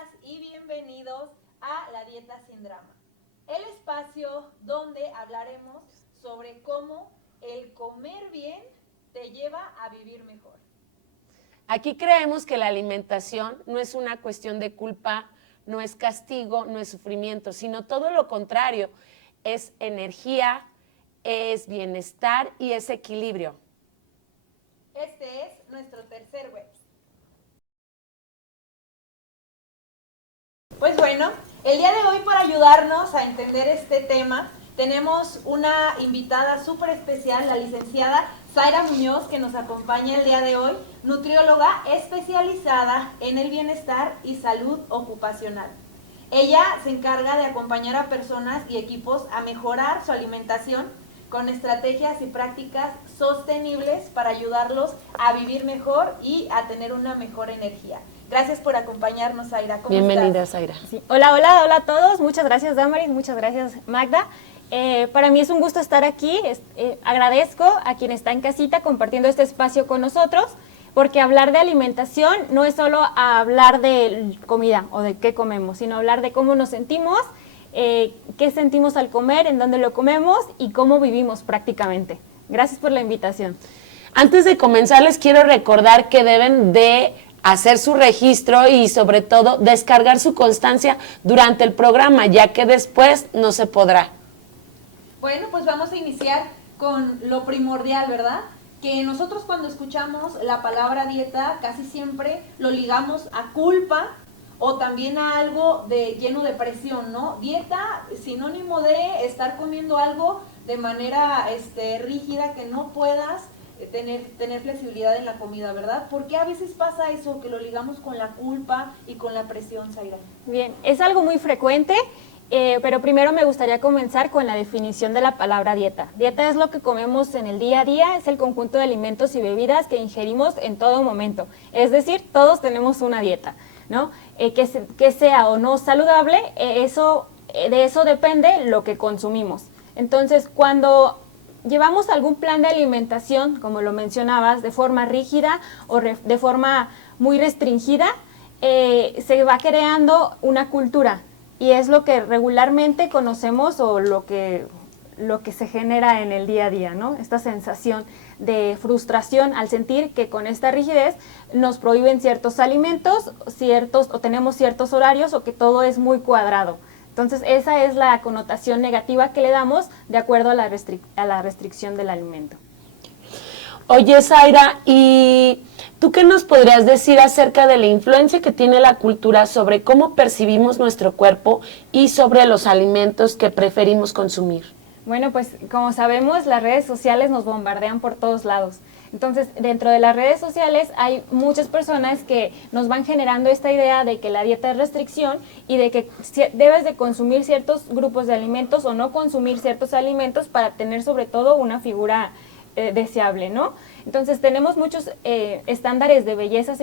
Bienvenidas y bienvenidos a La Dieta Sin Drama, el espacio donde hablaremos sobre cómo el comer bien te lleva a vivir mejor. Aquí creemos que la alimentación no es una cuestión de culpa, no es castigo, no es sufrimiento, sino todo lo contrario, es energía, es bienestar y es equilibrio. Este es nuestro tercer web. Pues bueno, el día de hoy, para ayudarnos a entender este tema, tenemos una invitada súper especial, la licenciada Zaira Muñoz, que nos acompaña el día de hoy, nutrióloga especializada en el bienestar y salud ocupacional. Ella se encarga de acompañar a personas y equipos a mejorar su alimentación con estrategias y prácticas sostenibles para ayudarlos a vivir mejor y a tener una mejor energía. Gracias por acompañarnos, Zaira. ¿Cómo Bienvenida, estás? Zaira. Sí. Hola a todos. Muchas gracias, Damaris. Muchas gracias, Magda. Para mí es un gusto estar aquí. Agradezco a quien está en casita compartiendo este espacio con nosotros, porque hablar de alimentación no es solo hablar de comida o de qué comemos, sino hablar de cómo nos sentimos, qué sentimos al comer, en dónde lo comemos y cómo vivimos prácticamente. Gracias por la invitación. Antes de comenzar, les quiero recordar que deben de hacer su registro y sobre todo descargar su constancia durante el programa, ya que después no se podrá. Bueno, pues vamos a iniciar con lo primordial, ¿verdad? Que nosotros cuando escuchamos la palabra dieta casi siempre lo ligamos a culpa o también a algo lleno de presión, ¿no? Dieta, sinónimo de estar comiendo algo de manera rígida, que no puedas tener flexibilidad en la comida, ¿verdad? ¿Por qué a veces pasa eso, que lo ligamos con la culpa y con la presión, Zaira? Bien, es algo muy frecuente, pero primero me gustaría comenzar con la definición de la palabra dieta. Dieta es lo que comemos en el día a día, es el conjunto de alimentos y bebidas que ingerimos en todo momento. Es decir, todos tenemos una dieta, ¿no? Que sea o no saludable, de eso depende lo que consumimos. Entonces, cuando llevamos algún plan de alimentación, como lo mencionabas, de forma rígida o de forma muy restringida, se va creando una cultura y es lo que regularmente conocemos o lo que se genera en el día a día, ¿no? Esta sensación de frustración al sentir que con esta rigidez nos prohíben ciertos alimentos, o tenemos ciertos horarios o que todo es muy cuadrado. Entonces, esa es la connotación negativa que le damos de acuerdo a la restricción del alimento. Oye, Zaira, ¿y tú qué nos podrías decir acerca de la influencia que tiene la cultura sobre cómo percibimos nuestro cuerpo y sobre los alimentos que preferimos consumir? Bueno, pues como sabemos, las redes sociales nos bombardean por todos lados. Entonces, dentro de las redes sociales hay muchas personas que nos van generando esta idea de que la dieta es restricción y de que debes de consumir ciertos grupos de alimentos o no consumir ciertos alimentos para tener sobre todo una figura deseable, ¿no? Entonces, tenemos muchos estándares de belleza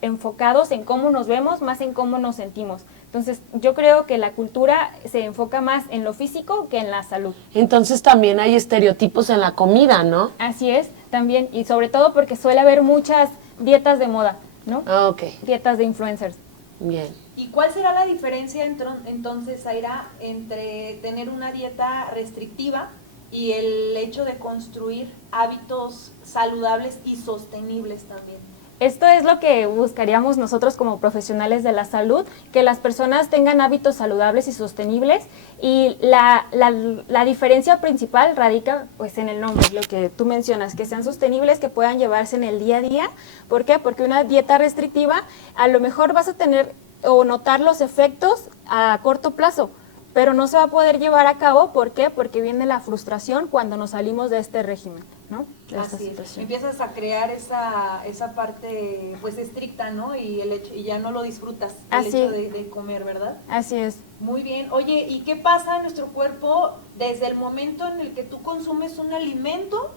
enfocados en cómo nos vemos, más en cómo nos sentimos. Entonces, yo creo que la cultura se enfoca más en lo físico que en la salud. Entonces, también hay estereotipos en la comida, ¿no? Así es, también, y sobre todo porque suele haber muchas dietas de moda, ¿no? Ah, ok. Dietas de influencers. Bien. ¿Y cuál será la diferencia entonces, Zaira, entre tener una dieta restrictiva y el hecho de construir hábitos saludables y sostenibles también? Esto es lo que buscaríamos nosotros como profesionales de la salud, que las personas tengan hábitos saludables y sostenibles, y la diferencia principal radica pues en el nombre, lo que tú mencionas, que sean sostenibles, que puedan llevarse en el día a día. ¿Por qué? Porque una dieta restrictiva a lo mejor vas a tener o notar los efectos a corto plazo, pero no se va a poder llevar a cabo. ¿Por qué? Porque viene la frustración cuando nos salimos de este régimen, ¿no? Así es. Empiezas a crear esa parte pues estricta, ¿no? Y ya no lo disfrutas, el hecho de comer, ¿verdad? Así es. Muy bien. Oye, ¿y qué pasa en nuestro cuerpo desde el momento en el que tú consumes un alimento,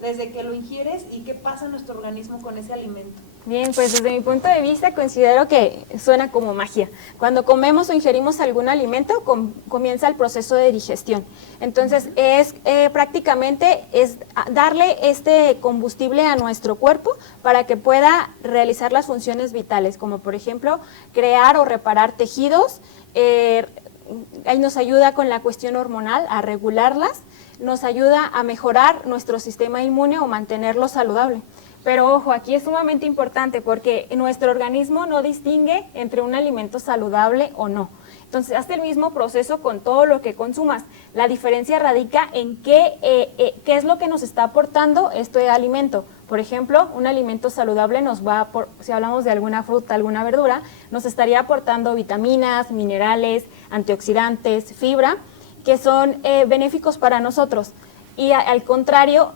desde que lo ingieres, y qué pasa en nuestro organismo con ese alimento? Bien, pues desde mi punto de vista considero que suena como magia. Cuando comemos o ingerimos algún alimento, comienza el proceso de digestión. Entonces, prácticamente es darle este combustible a nuestro cuerpo para que pueda realizar las funciones vitales, como por ejemplo, crear o reparar tejidos. Ahí nos ayuda con la cuestión hormonal a regularlas, nos ayuda a mejorar nuestro sistema inmune o mantenerlo saludable. Pero ojo, aquí es sumamente importante porque nuestro organismo no distingue entre un alimento saludable o no. Entonces, hace el mismo proceso con todo lo que consumas. La diferencia radica en qué es lo que nos está aportando este alimento. Por ejemplo, un alimento saludable nos va, si hablamos de alguna fruta, alguna verdura, nos estaría aportando vitaminas, minerales, antioxidantes, fibra, que son benéficos para nosotros. Y al contrario,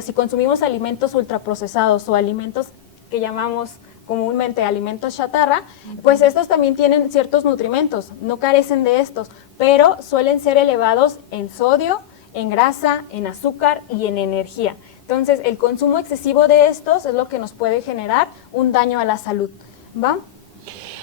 si consumimos alimentos ultraprocesados o alimentos que llamamos comúnmente alimentos chatarra, pues estos también tienen ciertos nutrimentos, no carecen de estos, pero suelen ser elevados en sodio, en grasa, en azúcar y en energía. Entonces, el consumo excesivo de estos es lo que nos puede generar un daño a la salud, ¿va?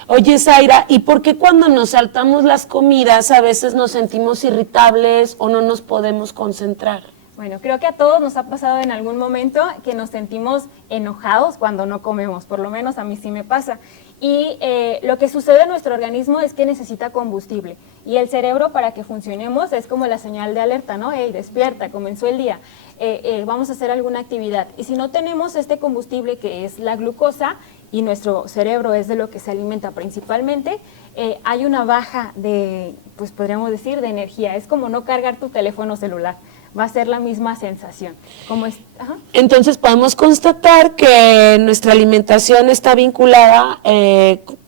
Oye, Zaira, ¿y por qué cuando nos saltamos las comidas a veces nos sentimos irritables o no nos podemos concentrar? Bueno, creo que a todos nos ha pasado en algún momento que nos sentimos enojados cuando no comemos, por lo menos a mí sí me pasa. Y lo que sucede en nuestro organismo es que necesita combustible. Y el cerebro, para que funcionemos, es como la señal de alerta, ¿no? ¡Ey, despierta, comenzó el día! Vamos a hacer alguna actividad. Y si no tenemos este combustible que es la glucosa, y nuestro cerebro es de lo que se alimenta principalmente, hay una baja de, pues podríamos decir, de energía. Es como no cargar tu teléfono celular. Va a ser la misma sensación. Ajá. Entonces podemos constatar que nuestra alimentación está vinculada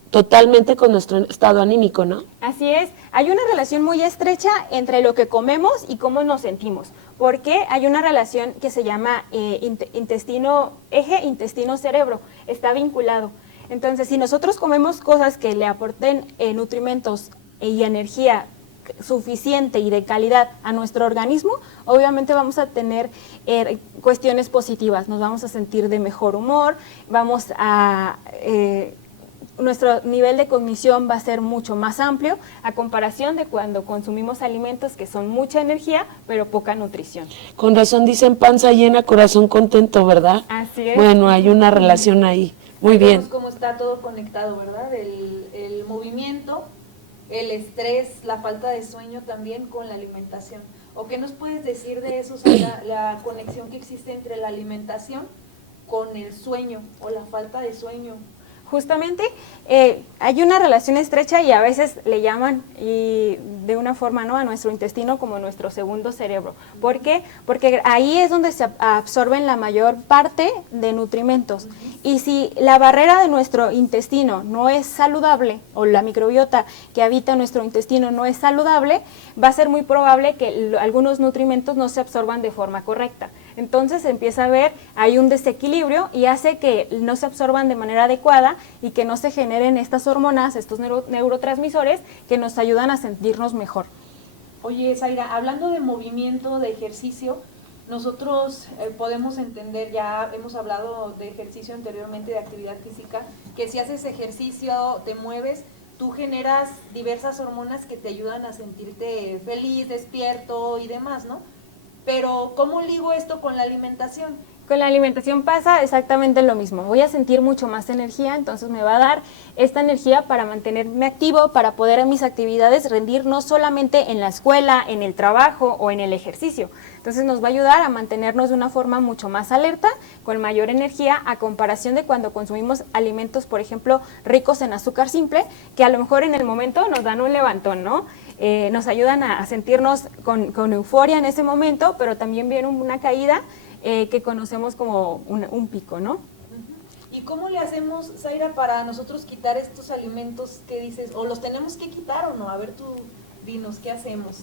totalmente con nuestro estado anímico, ¿no? Así es. Hay una relación muy estrecha entre lo que comemos y cómo nos sentimos, porque hay una relación que se llama eje intestino-cerebro, está vinculado. Entonces, si nosotros comemos cosas que le aporten nutrimentos y energía suficiente y de calidad a nuestro organismo, obviamente vamos a tener cuestiones positivas, nos vamos a sentir de mejor humor, nuestro nivel de cognición va a ser mucho más amplio a comparación de cuando consumimos alimentos que son mucha energía pero poca nutrición. Con razón dicen panza llena, corazón contento, ¿verdad? Así es. Bueno, hay una relación ahí. Muy bien. Vemos cómo está todo conectado, ¿verdad? El movimiento, el estrés, la falta de sueño también con la alimentación. ¿O qué nos puedes decir de eso, Sara, la conexión que existe entre la alimentación con el sueño o la falta de sueño? Justamente hay una relación estrecha y a veces le llaman de una forma, ¿no?, a nuestro intestino como nuestro segundo cerebro. ¿Por qué? Porque ahí es donde se absorben la mayor parte de nutrimentos. Y si la barrera de nuestro intestino no es saludable, o la microbiota que habita nuestro intestino no es saludable, va a ser muy probable que algunos nutrimentos no se absorban de forma correcta. Entonces empieza a haber, hay un desequilibrio y hace que no se absorban de manera adecuada y que no se generen estas hormonas, estos neurotransmisores que nos ayudan a sentirnos mejor. Oye, Zaira, hablando de movimiento, de ejercicio, nosotros podemos entender, ya hemos hablado de ejercicio anteriormente, de actividad física, que si haces ejercicio, te mueves, tú generas diversas hormonas que te ayudan a sentirte feliz, despierto y demás, ¿no? Pero, ¿cómo ligo esto con la alimentación? Con la alimentación pasa exactamente lo mismo. Voy a sentir mucho más energía, entonces me va a dar esta energía para mantenerme activo, para poder en mis actividades rendir no solamente en la escuela, en el trabajo o en el ejercicio. Entonces nos va a ayudar a mantenernos de una forma mucho más alerta, con mayor energía, a comparación de cuando consumimos alimentos, por ejemplo, ricos en azúcar simple, que a lo mejor en el momento nos dan un levantón, ¿no? Nos ayudan a sentirnos con euforia en ese momento, pero también viene una caída que conocemos como un pico, ¿no? ¿Y cómo le hacemos, Zaira, para nosotros quitar estos alimentos que dices, o los tenemos que quitar o no? A ver, tú dinos, ¿qué hacemos?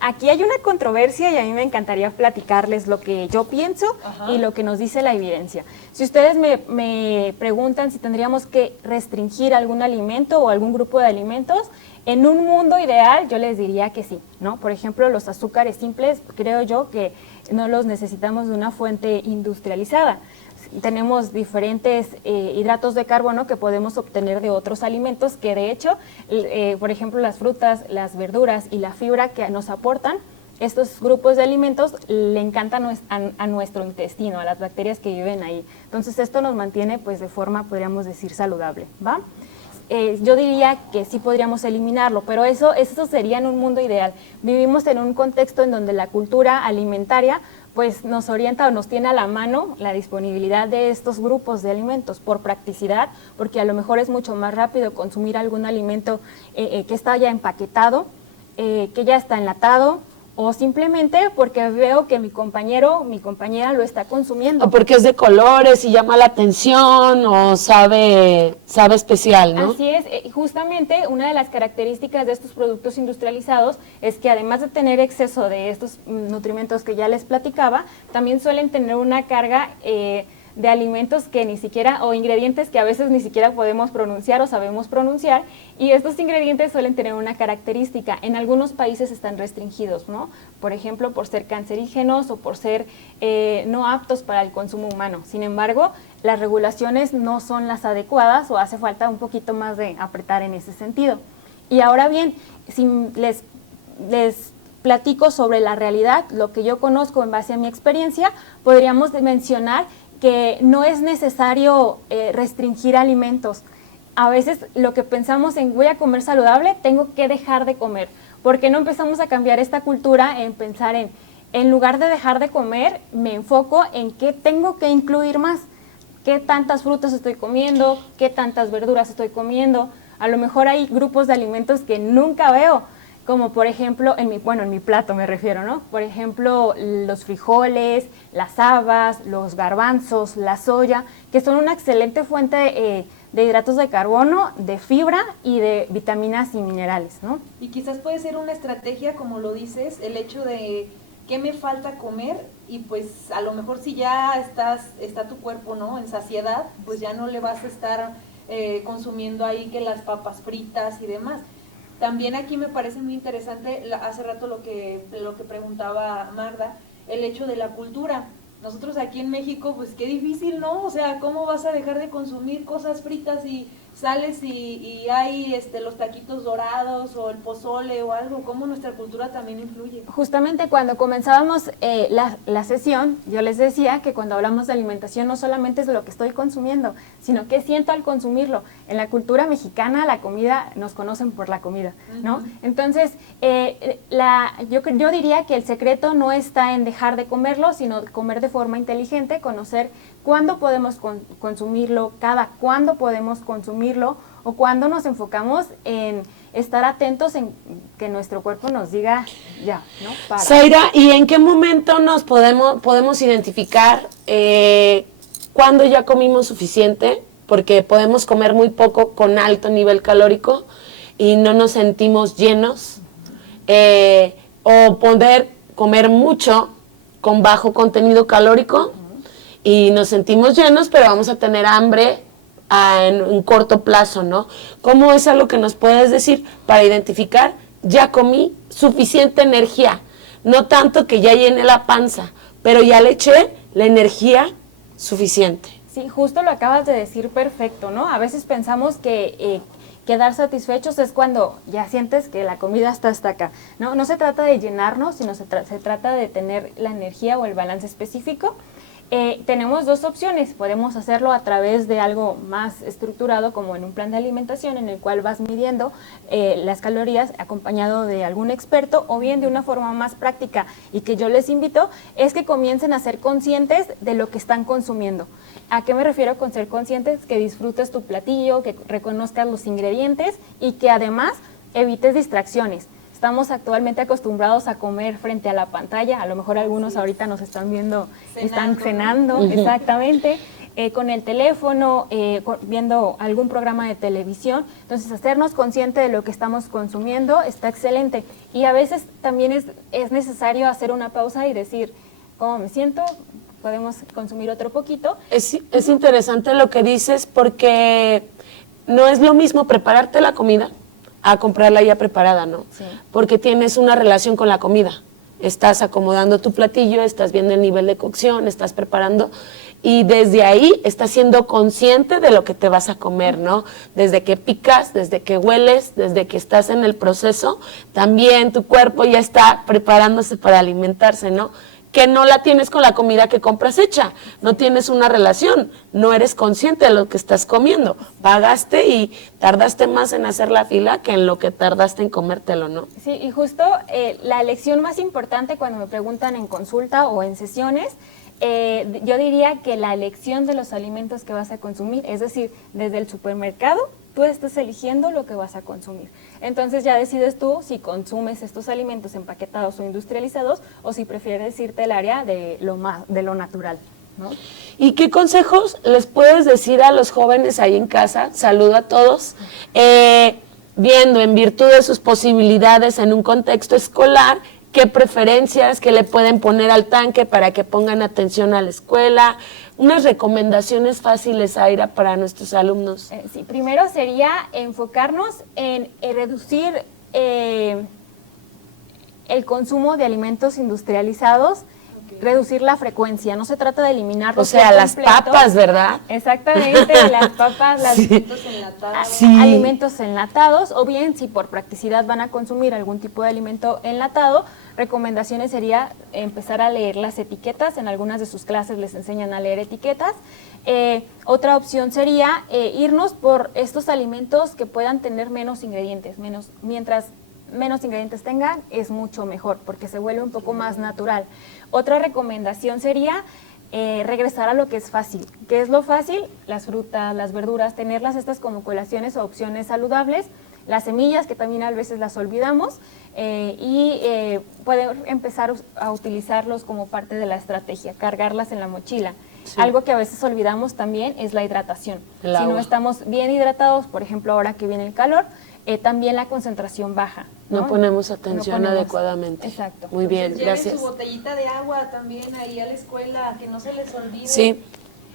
Aquí hay una controversia y a mí me encantaría platicarles lo que yo pienso. Ajá. Y lo que nos dice la evidencia. Si ustedes me preguntan si tendríamos que restringir algún alimento o algún grupo de alimentos, en un mundo ideal yo les diría que sí, ¿no? Por ejemplo, los azúcares simples, creo yo que no los necesitamos de una fuente industrializada. tenemos diferentes hidratos de carbono que podemos obtener de otros alimentos que de hecho, por ejemplo, las frutas, las verduras y la fibra que nos aportan, estos grupos de alimentos le encantan a nuestro intestino, a las bacterias que viven ahí. Entonces esto nos mantiene pues de forma, podríamos decir, saludable, ¿va? Yo diría que sí podríamos eliminarlo, pero eso sería en un mundo ideal. Vivimos en un contexto en donde la cultura alimentaria pues nos orienta o nos tiene a la mano la disponibilidad de estos grupos de alimentos por practicidad, porque a lo mejor es mucho más rápido consumir algún alimento que está ya empaquetado, que ya está enlatado, o simplemente porque veo que mi compañero, mi compañera lo está consumiendo. O porque es de colores y llama la atención o sabe especial, ¿no? Así es, justamente una de las características de estos productos industrializados es que además de tener exceso de estos nutrimentos que ya les platicaba, también suelen tener una carga de alimentos que ni siquiera, o ingredientes que a veces ni siquiera podemos pronunciar o sabemos pronunciar, y estos ingredientes suelen tener una característica. En algunos países están restringidos, ¿no? Por ejemplo, por ser cancerígenos o por ser no aptos para el consumo humano. Sin embargo, las regulaciones no son las adecuadas o hace falta un poquito más de apretar en ese sentido. Y ahora bien, si les platico sobre la realidad, lo que yo conozco en base a mi experiencia, podríamos mencionar que no es necesario restringir alimentos. A veces lo que pensamos en voy a comer saludable, tengo que dejar de comer. ¿Por qué no empezamos a cambiar esta cultura en pensar en lugar de dejar de comer, me enfoco en qué tengo que incluir más? ¿Qué tantas frutas estoy comiendo? ¿Qué tantas verduras estoy comiendo? A lo mejor hay grupos de alimentos que nunca veo, como por ejemplo, en mi plato me refiero, ¿no? Por ejemplo, los frijoles, las habas, los garbanzos, la soya, que son una excelente fuente de hidratos de carbono, de fibra y de vitaminas y minerales, ¿no? Y quizás puede ser una estrategia, como lo dices, el hecho de qué me falta comer, y pues a lo mejor si ya está tu cuerpo, ¿no?, en saciedad, pues ya no le vas a estar consumiendo ahí que las papas fritas y demás. También aquí me parece muy interesante, hace rato lo que preguntaba Magda, el hecho de la cultura. Nosotros aquí en México, pues qué difícil, ¿no? O sea, ¿cómo vas a dejar de consumir cosas fritas y sales y hay los taquitos dorados o el pozole o algo? ¿Cómo nuestra cultura también influye? Justamente cuando comenzábamos la sesión, yo les decía que cuando hablamos de alimentación no solamente es lo que estoy consumiendo, sino qué siento al consumirlo. En la cultura mexicana la comida, nos conocen por la comida, ¿no? Uh-huh. Entonces, yo diría que el secreto no está en dejar de comerlo, sino comer de forma inteligente, conocer cuándo podemos consumirlo, cada cuándo podemos consumirlo, o cuándo nos enfocamos en estar atentos en que nuestro cuerpo nos diga ya, ¿no? Para. Zaira, ¿y en qué momento nos podemos identificar cuándo ya comimos suficiente? Porque podemos comer muy poco con alto nivel calórico y no nos sentimos llenos, o poder comer mucho con bajo contenido calórico y nos sentimos llenos, pero vamos a tener hambre en un corto plazo, ¿no? ¿Cómo es algo que nos puedes decir para identificar ya comí suficiente energía? No tanto que ya llené la panza, pero ya le eché la energía suficiente. Sí, justo lo acabas de decir perfecto, ¿no? A veces pensamos que quedar satisfechos es cuando ya sientes que la comida está hasta acá. No se trata de llenarnos, sino se trata de tener la energía o el balance específico. Tenemos dos opciones. Podemos hacerlo a través de algo más estructurado, como en un plan de alimentación en el cual vas midiendo las calorías acompañado de algún experto, o bien de una forma más práctica, y que yo les invito es que comiencen a ser conscientes de lo que están consumiendo. ¿A qué me refiero con ser conscientes? Que disfrutes tu platillo, que reconozcas los ingredientes y que además evites distracciones. Estamos actualmente acostumbrados a comer frente a la pantalla, a lo mejor algunos ahorita nos están viendo, están cenando, uh-huh. Exactamente, con el teléfono, viendo algún programa de televisión. Entonces, hacernos consciente de lo que estamos consumiendo está excelente. Y a veces también es necesario hacer una pausa y decir, ¿cómo me siento? Podemos consumir otro poquito. Es interesante lo que dices, porque no es lo mismo prepararte la comida a comprarla ya preparada, ¿no? Sí. Porque tienes una relación con la comida. Estás acomodando tu platillo, estás viendo el nivel de cocción, estás preparando, y desde ahí estás siendo consciente de lo que te vas a comer, ¿no? Desde que picas, desde que hueles, desde que estás en el proceso, también tu cuerpo ya está preparándose para alimentarse, ¿no? Que no la tienes con la comida que compras hecha, no tienes una relación, no eres consciente de lo que estás comiendo, pagaste y tardaste más en hacer la fila que en lo que tardaste en comértelo, ¿no? Sí, y justo la lección más importante cuando me preguntan en consulta o en sesiones, yo diría que la elección de los alimentos que vas a consumir, es decir, desde el supermercado, tú estás eligiendo lo que vas a consumir. Entonces ya decides tú si consumes estos alimentos empaquetados o industrializados o si prefieres irte al área de lo natural, ¿no? ¿Y qué consejos les puedes decir a los jóvenes ahí en casa? Saludo a todos. Viendo en virtud de sus posibilidades en un contexto escolar, qué preferencias que le pueden poner al tanque para que pongan atención a la escuela, unas recomendaciones fáciles, Zaira, para nuestros alumnos. Sí, primero sería enfocarnos en reducir el consumo de alimentos industrializados, reducir la frecuencia, no se trata de eliminarlos. O sea, las papas, ¿verdad? Exactamente, las papas, alimentos enlatados. Sí. Alimentos enlatados, o bien si por practicidad van a consumir algún tipo de alimento enlatado, recomendaciones sería empezar a leer las etiquetas. En algunas de sus clases les enseñan a leer etiquetas. Otra opción sería irnos por estos alimentos que puedan tener menos ingredientes. Mientras menos ingredientes tengan, es mucho mejor, porque se vuelve un poco más natural. Otra recomendación sería regresar a lo que es fácil. ¿Qué es lo fácil? Las frutas, las verduras, tenerlas estas como colaciones o opciones saludables. Las semillas, que también a veces las olvidamos, pueden empezar a utilizarlos como parte de la estrategia, cargarlas en la mochila. Sí. Algo que a veces olvidamos también es la hidratación. Si no estamos bien hidratados, por ejemplo, ahora que viene el calor, también la concentración baja. No ponemos atención adecuadamente. Exacto. Muy bien, gracias. Lleven su botellita de agua también ahí a la escuela, que no se les olvide. Sí.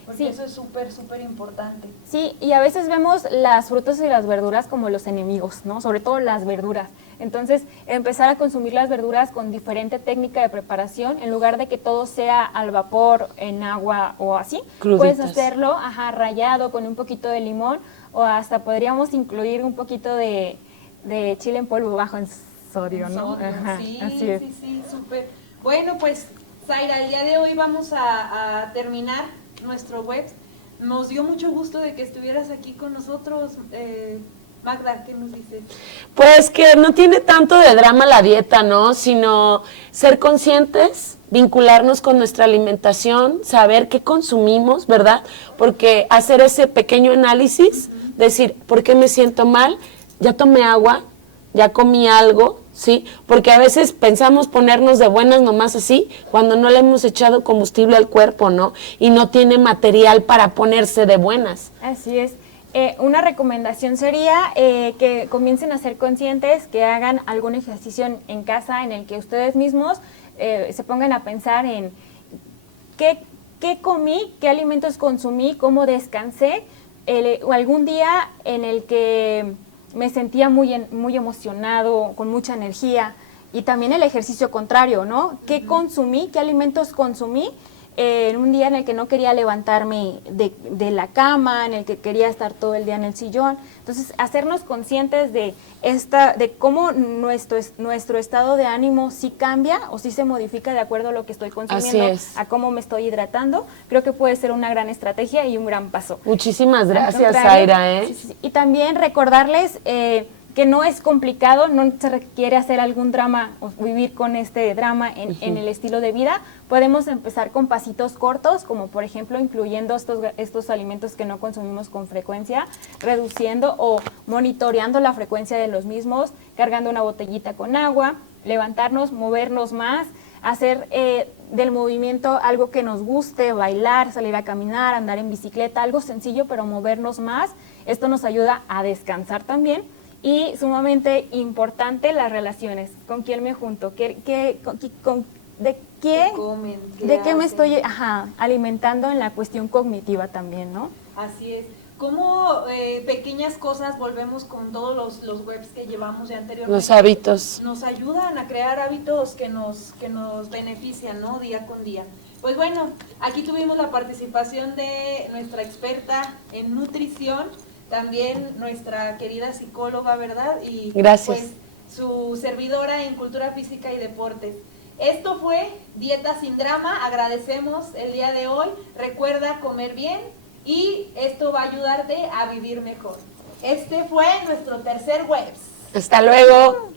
Porque eso es súper, súper importante. Sí, y a veces vemos las frutas y las verduras como los enemigos, ¿no? Sobre todo las verduras. Entonces, empezar a consumir las verduras con diferente técnica de preparación, en lugar de que todo sea al vapor, en agua o así. Cruditas. Puedes hacerlo rallado con un poquito de limón, o hasta podríamos incluir un poquito de chile en polvo bajo en sodio, ¿no? Sí, así es. sí, súper. Bueno, pues, Zaira, el día de hoy vamos a terminar nuestro web. Nos dio mucho gusto de que estuvieras aquí con nosotros. Magda, ¿qué nos dices? Pues que no tiene tanto de drama la dieta, ¿no? Sino ser conscientes, vincularnos con nuestra alimentación, saber qué consumimos, ¿verdad? Porque hacer ese pequeño análisis, decir, ¿por qué me siento mal? Ya tomé agua, ya comí algo, ¿sí? Porque a veces pensamos ponernos de buenas nomás así, cuando no le hemos echado combustible al cuerpo, ¿no? Y no tiene material para ponerse de buenas. Así es. Una recomendación sería que comiencen a ser conscientes, que hagan algún ejercicio en casa en el que ustedes mismos se pongan a pensar en qué comí, qué alimentos consumí, cómo descansé, o algún día en el que me sentía muy emocionado, con mucha energía, y también el ejercicio contrario, ¿no? ¿Qué consumí, qué alimentos consumí en un día en el que no quería levantarme de la cama, en el que quería estar todo el día en el sillón? Entonces, hacernos conscientes de cómo nuestro estado de ánimo sí cambia o sí se modifica de acuerdo a lo que estoy consumiendo, a cómo me estoy hidratando, creo que puede ser una gran estrategia y un gran paso. Muchísimas gracias, Zaira. Sí. Y también recordarles que no es complicado, no se requiere hacer algún drama o vivir con este drama en el estilo de vida. Podemos empezar con pasitos cortos, como por ejemplo incluyendo estos alimentos que no consumimos con frecuencia, reduciendo o monitoreando la frecuencia de los mismos, cargando una botellita con agua, levantarnos, movernos más, hacer del movimiento algo que nos guste, bailar, salir a caminar, andar en bicicleta, algo sencillo pero movernos más. Esto nos ayuda a descansar también. Y sumamente importante, las relaciones. ¿Con quién me junto? ¿De qué me estoy alimentando en la cuestión cognitiva también, ¿no? Así es. ¿Cómo pequeñas cosas, volvemos con todos los webs que llevamos ya anteriormente? Los hábitos. Nos ayudan a crear hábitos que nos benefician, ¿no? Día con día. Pues bueno, aquí tuvimos la participación de nuestra experta en nutrición, también nuestra querida psicóloga, ¿verdad? Y gracias. Pues su servidora en cultura física y deportes. Esto fue Dieta sin Drama, agradecemos el día de hoy, recuerda comer bien y esto va a ayudarte a vivir mejor. Este fue nuestro tercer webs. Hasta luego.